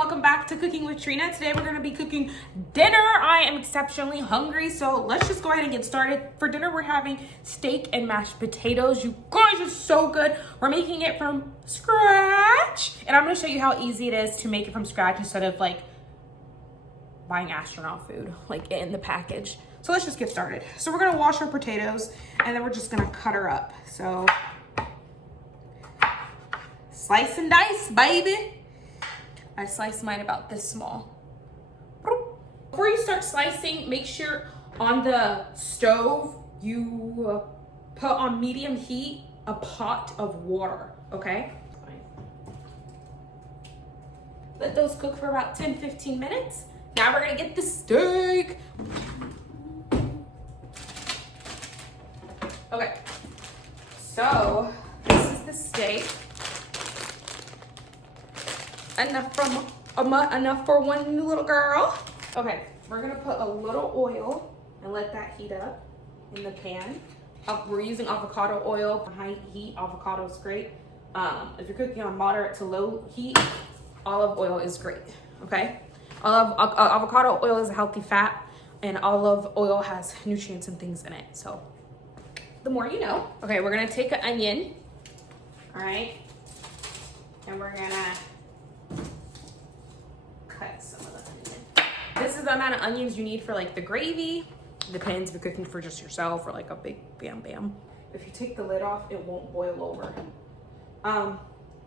welcome back to Cooking with Trina. Today we're going to be cooking dinner. I am exceptionally hungry, so let's just go ahead and get started. For dinner, we're having steak and mashed potatoes. You guys, are so good. We're making it from scratch, and I'm going to show you how easy it is to make it from scratch instead of like buying astronaut food like in the package. So let's just get started. So we're going to wash our potatoes, and then we're just going to cut her up. So slice and dice, baby. I sliced mine about this small. Before you start slicing, make sure on the stove you put on medium heat a pot of water, okay? Let those cook for about 10-15 minutes. Now we're gonna get the steak. Okay, so this is the steak. Enough for one little girl. Okay, we're gonna put a little oil and let that heat up in the pan. We're using avocado oil. High heat, avocado is great. If you're cooking on moderate to low heat, olive oil is great, okay? Avocado oil is a healthy fat, and olive oil has nutrients and things in it, so the more you know. Okay, we're gonna take an onion, all right? And we're gonna cut some of the onion. This is the amount of onions you need for like the gravy. Depends if you're cooking for just yourself or like a big bam bam. If you take the lid off, it won't boil over.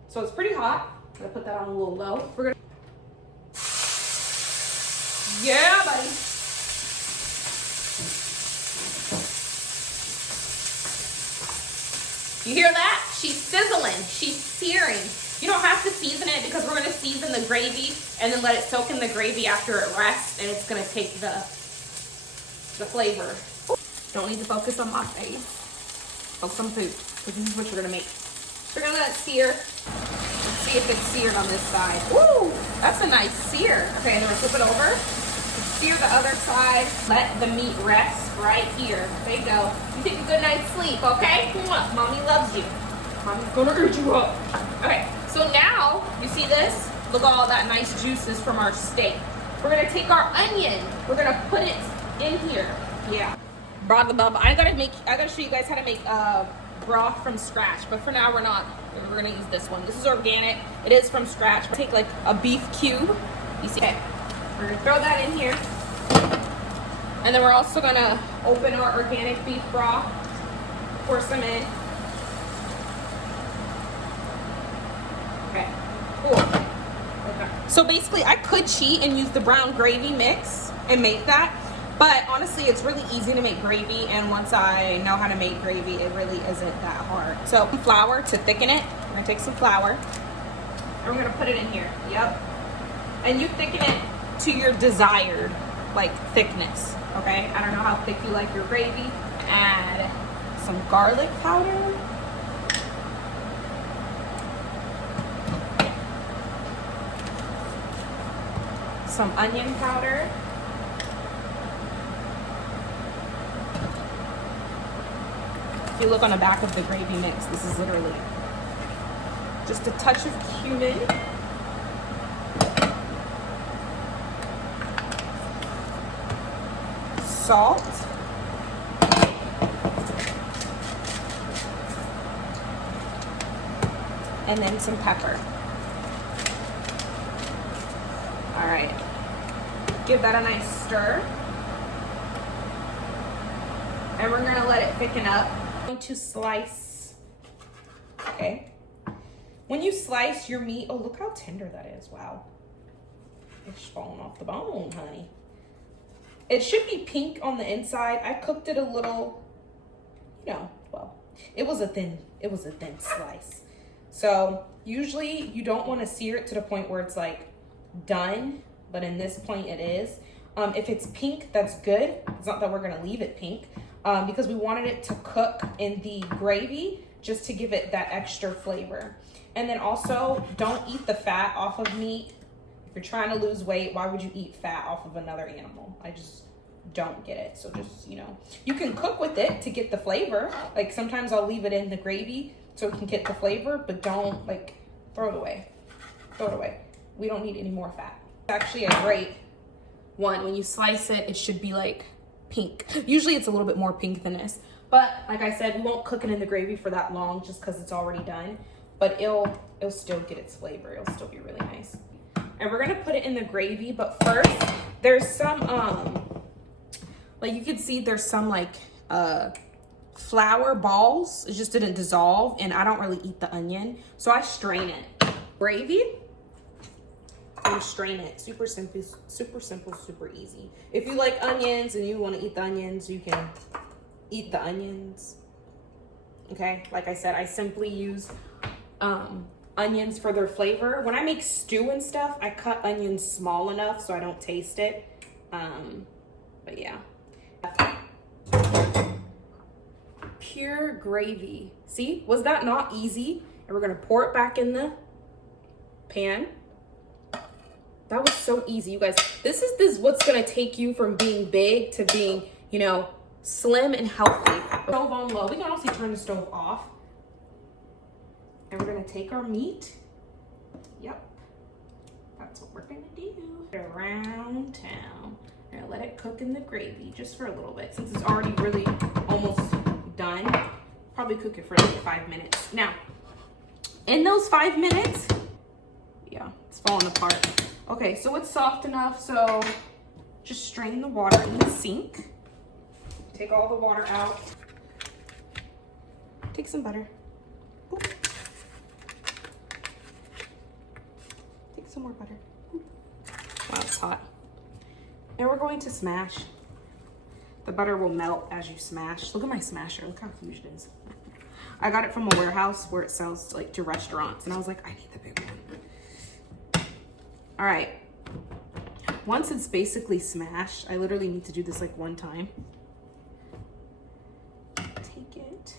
So it's pretty hot. I'm gonna put that on a little low. We're gonna, yeah, buddy. You hear that? She's sizzling, she's searing. You don't have to season it because we're gonna season the gravy and then let it soak in the gravy after it rests, and it's gonna take the flavor. Don't need to focus on my face. Focus on food, because this is what you're gonna make. We're gonna let it sear. Let's see if it's seared on this side. Woo, that's a nice sear. Okay, then we're flip it over. Sear the other side. Let the meat rest right here. There you go. You take a good night's sleep, okay? Mommy loves you. Mommy's gonna eat you up. Okay. So now, you see this? Look at all that nice juices from our steak. We're gonna take our onion. We're gonna put it in here. Yeah. I gotta show you guys how to make broth from scratch, but for now we're not. We're gonna use this one. This is organic. It is from scratch. We'll take like a beef cube. You see? Okay. We're gonna throw that in here. And then we're also gonna open our organic beef broth, pour some in. Okay, cool. Okay. So basically I could cheat and use the brown gravy mix and make that, but honestly it's really easy to make gravy, and once I know how to make gravy, it really isn't that hard. So flour to thicken it. We're gonna take some flour and we're gonna put it in here. Yep. And you thicken it to your desired like thickness, okay? I don't know how thick you like your gravy. Add some garlic powder. Some onion powder. If you look on the back of the gravy mix, this is literally just a touch of cumin. Salt. And then some pepper. All right, give that a nice stir. And we're gonna let it thicken up. I'm going to slice, okay? When you slice your meat, oh, look how tender that is, wow. It's falling off the bone, honey. It should be pink on the inside. I cooked it a little, you know, well, it was a thin slice. So usually you don't wanna sear it to the point where it's like done, but in this point it is. If it's pink, that's good. It's not that we're gonna leave it pink, because we wanted it to cook in the gravy just to give it that extra flavor. And then also, don't eat the fat off of meat. If you're trying to lose weight, why would you eat fat off of another animal? I just don't get it. So just, you know, you can cook with it to get the flavor. Like sometimes I'll leave it in the gravy so it can get the flavor, but don't like throw it away. Throw it away. We don't need any more fat. It's actually a great one. When you slice it, it should be like pink. Usually it's a little bit more pink than this. But like I said, we won't cook it in the gravy for that long just because it's already done. But it'll still get its flavor. It'll still be really nice. And we're gonna put it in the gravy, but first, there's some, like you can see there's some like flour balls. It just didn't dissolve, and I don't really eat the onion, so I strain it. Gravy, and strain it. Super simple, super easy. If you like onions and you want to eat the onions, you can eat the onions. Okay, like I said, I simply use onions for their flavor. When I make stew and stuff, I cut onions small enough so I don't taste it. But yeah. Pure gravy. See, was that not easy? And we're gonna pour it back in the pan. That was so easy, you guys. This is what's gonna take you from being big to being, you know, slim and healthy. Stove on low. We can also turn the stove off. And we're gonna take our meat. Yep, that's what we're gonna do. Around town. We're gonna let it cook in the gravy just for a little bit. Since it's already really almost done, probably cook it for like 5 minutes. Now, in those 5 minutes, yeah, it's falling apart. Okay, so it's soft enough, so just strain the water in the sink. Take all the water out. Take some butter. Ooh. Take some more butter. Ooh. Wow, it's hot. And we're going to smash. The butter will melt as you smash. Look at my smasher. Look how huge it is. I got it from a warehouse where it sells like to restaurants, and I was like, I need the big one. All right. Once it's basically smashed, I literally need to do this like one time. Take it.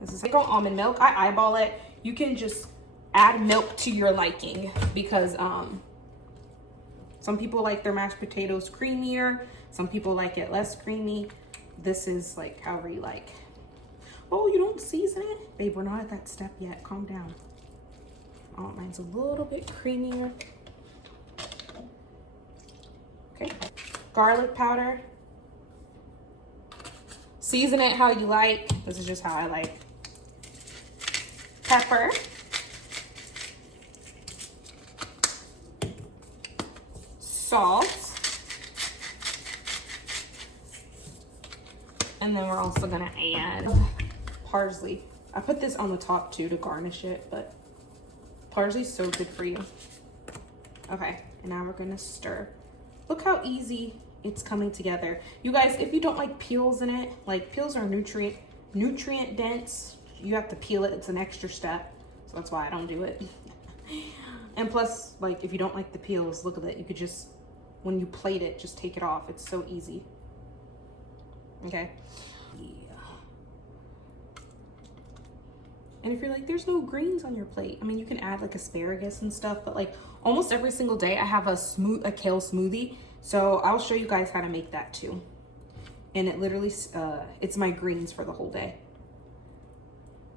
This is like almond milk. I eyeball it. You can just add milk to your liking because some people like their mashed potatoes creamier. Some people like it less creamy. This is like however you like. Oh, you don't season it? Babe, we're not at that step yet. Calm down. Oh, mine's a little bit creamier. Okay. Garlic powder. Season it how you like. This is just how I like. Pepper. Salt. And then we're also gonna add parsley. I put this on the top too to garnish it, but parsley's so good for you. Okay, and now we're gonna stir. Look how easy it's coming together. You guys, if you don't like peels in it, like peels are nutrient dense. You have to peel it, it's an extra step. So that's why I don't do it. And plus, like if you don't like the peels, look at it. You could just, when you plate it, just take it off. It's so easy. Okay. Yeah. And if you're like, there's no greens on your plate, I mean, you can add like asparagus and stuff, but like almost every single day I have a kale smoothie. So I'll show you guys how to make that too. And it literally, it's my greens for the whole day.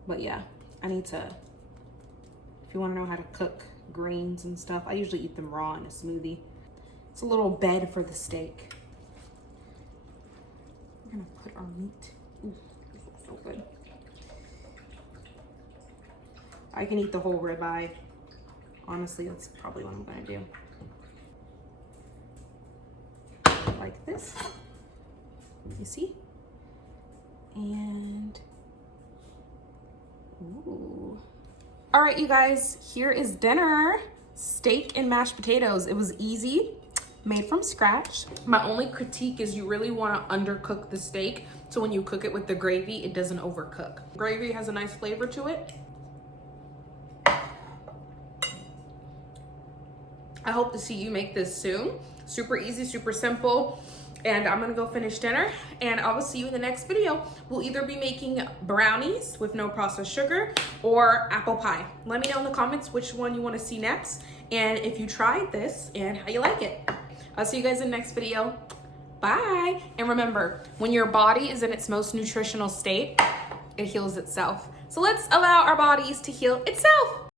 But yeah, I need to, if you want to know how to cook greens and stuff, I usually eat them raw in a smoothie. It's a little bed for the steak. We're gonna put our meat. Ooh, this looks so good. I can eat the whole ribeye. Honestly, that's probably what I'm gonna do. Like this. You see? And ooh. All right, you guys, here is dinner. Steak and mashed potatoes. It was easy, made from scratch. My only critique is you really want to undercook the steak, so when you cook it with the gravy, it doesn't overcook. Gravy has a nice flavor to it. I hope to see you make this soon. Super easy, super simple. And I'm gonna go finish dinner, and I will see you in the next video. We'll either be making brownies with no processed sugar or apple pie. Let me know in the comments which one you want to see next, and if you tried this and how you like it. I'll see you guys in the next video. Bye. And remember, when your body is in its most nutritional state, it heals itself. So let's allow our bodies to heal itself.